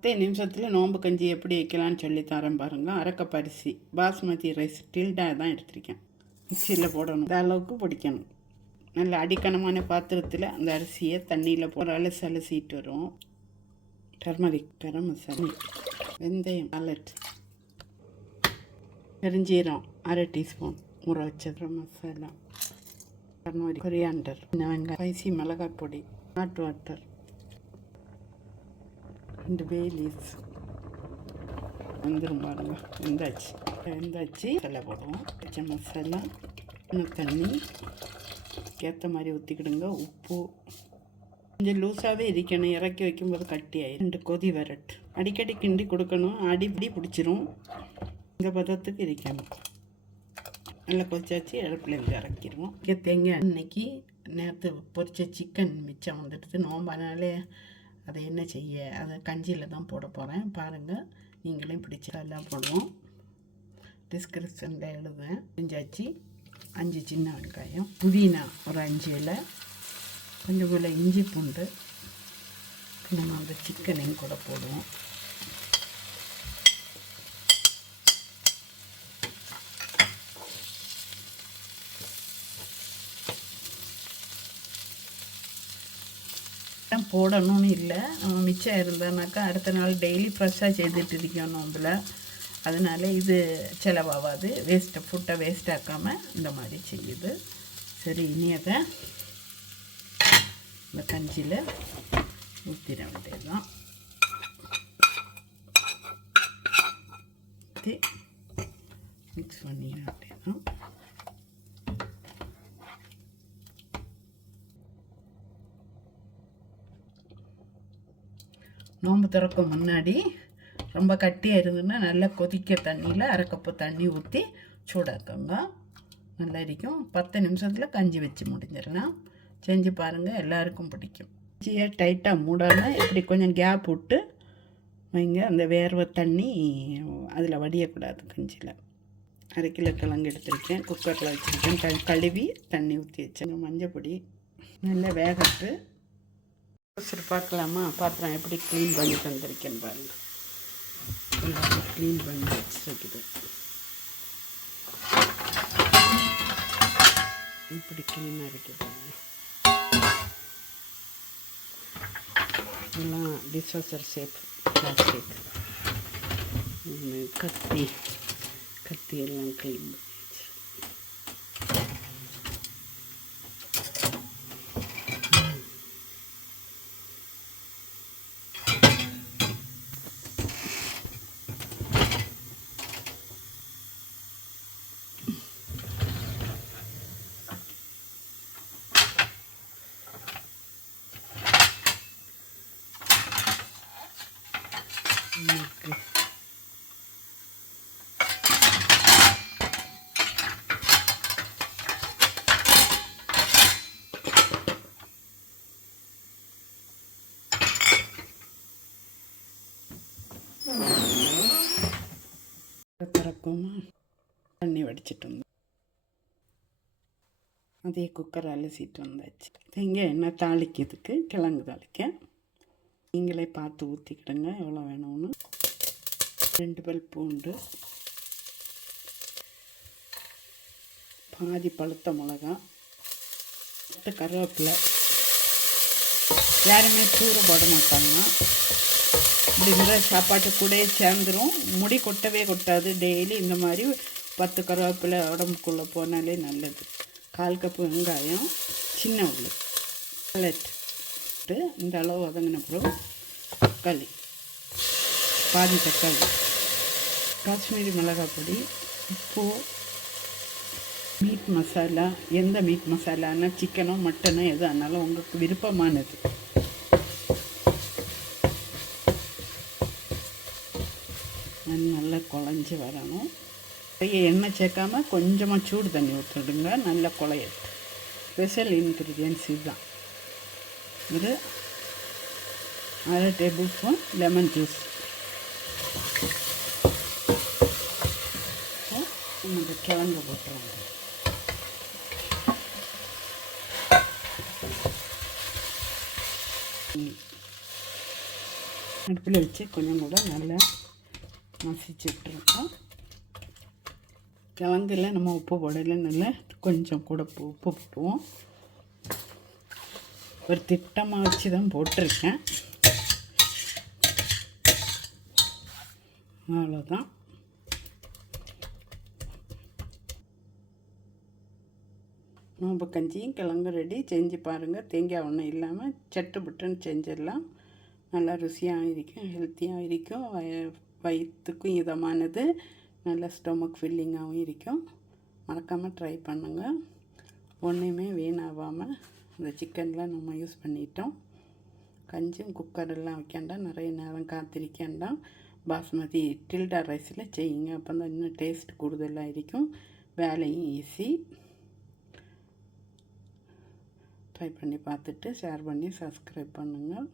பத்தே நிமிஷத்தில் நோம்பு கஞ்சி எப்படி வைக்கலான்னு சொல்லி தரேன் பாருங்கள் அரைக்கப் அரிசி பாஸ்மதி ரைஸ் டில்டா தான் எடுத்திருக்கேன். மிக்சியில் போடணும். இந்த அளவுக்கு பிடிக்கணும். நல்ல அடிக்கணமான பாத்திரத்தில் அந்த அரிசியை தண்ணியில் போட அலசி அலசிட்டு வரும். டர்மரிக் கரம் மசாலா. வெந்தயம் அலட் பெருஞ்சீரம் அரை டீஸ்பூன். ஊற வச்ச மசாலா. டர்மரிக் கொரியாண்டர் வெங்காயம் ஸ்பைசி மிளகாய் பொடி. ஹாட் வாட்டர் ரெண்டு பே வந்துடும் பாருங்க. வெந்தாச்சு. வெந்தாச்சு. மசாலா போடுவோம். பச்சை மசாலா இன்னும் தண்ணி. ஏற்ற மாதிரி ஊற்றிக்கிடுங்க உப்பு. கொஞ்சம் லூஸாகவே இருக்கணும் இறக்கி வைக்கும்போது கட்டி ரெண்டு கொதி வரட்டு. அடிக்கடி கிண்டி கொடுக்கணும். அடிப்படி பிடிச்சிரும். இந்த பதத்துக்கு இருக்கணும் நல்லா கொதிச்சாச்சு. அடுப்புலேருந்து இறக்கிடுவோம். தேங்காய் அன்னைக்கு நேற்று பொரித்த சிக்கன் மிச்சம் வந்துடுது. நோம்பானாலே அதை என்ன செய்ய? அதை கஞ்சியில் தான் போட போகிறேன் பாருங்கள் நீங்களும் பிடிச்சா எல்லாம் போடுவோம் டிஸ்கிரிப்ஷனில் எழுதுவேன் செஞ்சாச்சு அஞ்சு சின்ன வெங்காயம். புதினா ஒரு அஞ்சு இலை. கொஞ்சம் போல் இஞ்சி பூண்டு. நம்ம அந்த சிக்கனையும் கூட போடுவோம். போடணும்னு இல்லை. நம்ம மிச்சம் இருந்தோம்னாக்கா அடுத்த நாள் டெய்லி ஃப்ரெஷ்ஷாக செய்துட்டு இருக்கோம் நோம்பில் அதனால் இது செலவாகாது. வேஸ்ட்டை ஃபுட்டை வேஸ்ட் ஆக்காமல் இந்த மாதிரி செய்யுது. சரி இனி அதை இந்த கஞ்சியில் ஊற்றிட வேண்டியதுதான். ஊற்றி மிக்ஸ் பண்ணிட நோம்பு நோன்பு திறக்கும் முன்னாடி ரொம்ப கட்டியாக இருந்ததுன்னா நல்லா கொதிக்க தண்ணியில் அரைக்கப்பு தண்ணி ஊற்றி சூடாக்குங்க. நல்லா இருக்கும் பத்து நிமிஷத்தில் கஞ்சி வச்சு முடிஞ்சிடலாம். செஞ்சு பாருங்கள் எல்லாருக்கும் பிடிக்கும். கஞ்சியை டைட்டாக மூடாமல் இப்படி கொஞ்சம் கேப் விட்டு வைங்க. அந்த வேர்வை தண்ணி அதில் வடியக்கூடாது கஞ்சியில். அரை கிலோ கிழங்கு எடுத்திருக்கேன். குக்கரில் வச்சுருக்கேன். க கழுவி தண்ணி ஊற்றி வச்சேன் மஞ்சள் பொடி நல்லா வேகட்டு. சரி பார்க்கலாமா பாத்திரம் எப்படி க்ளீன் பண்ணி தந்திருக்கேன்னு பாருங்கள் எல்லாமே க்ளீன் பண்ணி வச்சுருக்குது இப்படி க்ளீனாக இருக்குது எல்லாம் டிஸ்வாசர் ஷேப் பிளாஸ்டிக் கத்தி கத்தி எல்லாம் க்ளீன் இன்னைக்கு திறக்குமா தண்ணி வடிச்சிட்டு வந்தோம் அதே குக்கர் அலசிட்டு வந்தாச்சு இங்கே என்ன தாளிக்கிறதுக்கு கிழங்கு தாளிக்க நீங்களே பார்த்து ஊற்றிக்கிடுங்க எவ்வளோ வேணும்னு. ரெண்டு பல் பூண்டு. பாதி பழுத்த மிளகா. பத்து கருவேப்பிலை. யாருமே சூறு போட மாட்டாங்க. இப்படி சாப்பாட்டு கூடயே சேர்ந்துரும். முடி கொட்டவே கொட்டாது. டெய்லி இந்த மாதிரி பத்து கருவேப்பிலை உடம்புக்குள்ளே போனாலே நல்லது. கால் கப்பு வெங்காயம் சின்ன உள்ளி போட்டு இந்த அளவு வதங்கின பிறகு தக்காளி பாதி தக்காளி காஷ்மீரி மிளகாய் பொடி உப்பு மீட் மசாலா எந்த மீட் மசாலான்னா சிக்கனோ மட்டனோ எது ஆனாலும் உங்களுக்கு விருப்பமானது. நல்லா குழஞ்சி வரணும். நிறைய எண்ணெய் சேர்க்காம கொஞ்சமாக சூடு தண்ணி ஊற்றிடுங்க நல்லா குழையட்டு ஸ்பெஷல் இன்க்ரீடியன்ஸ் இதுதான். ஒரு அரை டேபிள் ஸ்பூன் லெமன் ஜூஸ் நம்ம கிழங்கு போட்டுருவாங்க அடுப்பில் வச்சு கொஞ்சம் கூட நல்லா மசிச்சுட்ருக்கோம் கிழங்குல நம்ம உப்பு போடல நல்லா கொஞ்சம் கூட உப்பு போவோம் ஒரு திட்டமாக வச்சு தான் போட்டிருக்கேன். அவ்வளோதான் நோம்பு கஞ்சியும் கிழங்கு ரெடி செஞ்சு பாருங்கள் தேங்காய் ஒன்றும் இல்லாமல் சட்டு புட்டுன்னு செஞ்சிடலாம். நல்லா ருசியாக இருக்கும் ஹெல்த்தியாக இருக்கும். வய வயிற்றுக்கும் இதமானது. நல்ல ஸ்டொமக் ஃபில்லிங்காகவும் இருக்கும். மறக்காமல் ட்ரை பண்ணுங்கள் ஒன்றுமே வீணாகாமல் இந்த சிக்கன்லாம் நம்ம யூஸ் பண்ணிட்டோம். கஞ்சும் குக்கரெல்லாம் வைக்காண்டாம் நிறைய நேரம் காத்திருக்காண்டாம் பாஸ்மதி டில்டா ரைஸில் செய்யுங்க. அப்போ தான் இன்னும் டேஸ்ட் கூடுதலாக இருக்கும். வேலையும் ஈஸி ட்ரை பண்ணி பார்த்துட்டு ஷேர் பண்ணி சப்ஸ்கிரைப் பண்ணுங்கள்